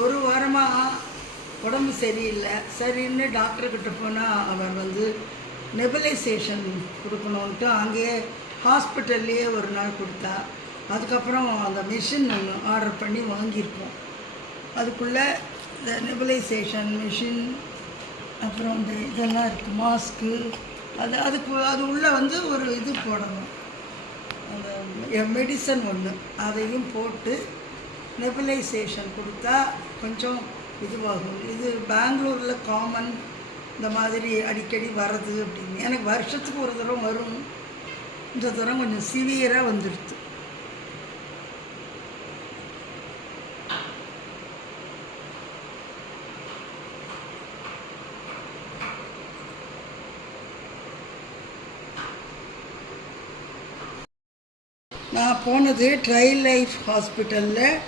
ஒரு வாரமாக உடம்பு சரியில்லை. சரின்னு டாக்டர்கிட்ட போனால் அவர் நெபுலைசேஷன் கொடுக்கணுன்ட்டு அங்கேயே ஹாஸ்பிட்டல்லையே ஒரு நாள் கொடுத்தா. அதுக்கப்புறம் அந்த மிஷின் ஒன்று ஆர்டர் பண்ணி வாங்கியிருக்கோம். அதுக்குள்ளே இந்த நெபுலைசேஷன் மிஷின், அப்புறம் இந்த இதெல்லாம் இருக்குது, மாஸ்க்கு, அது உள்ளே ஒரு இது போடணும், அந்த மெடிசன் ஒன்று, அதையும் போட்டு நெபுலைசேஷன் கொடுத்தா கொஞ்சம் இதுவாகும். இது பெங்களூரில் காமன், இந்த மாதிரி அடிக்கடி வர்றது அப்படின்னு. எனக்கு வருஷத்துக்கு ஒரு தரம் வரும். இந்த தரம் கொஞ்சம் சிவியராக வந்துடுது. நான் போனது ட்ரைல் லைஃப் ஹாஸ்பிட்டலில்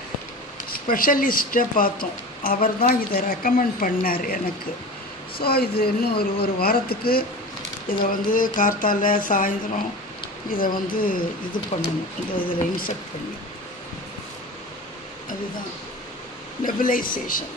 ஸ்பெஷலிஸ்ட்டை பார்த்தோம். அவர் தான் இதை ரெக்கமெண்ட் பண்ணார் எனக்கு. ஸோ இது இன்னும் ஒரு வாரத்துக்கு இதை கார்த்தால சாயந்தரம் இதை இது பண்ணணும், இதில் இன்செர்ட் பண்ணி. அதுதான் நெபுலைசேஷன்.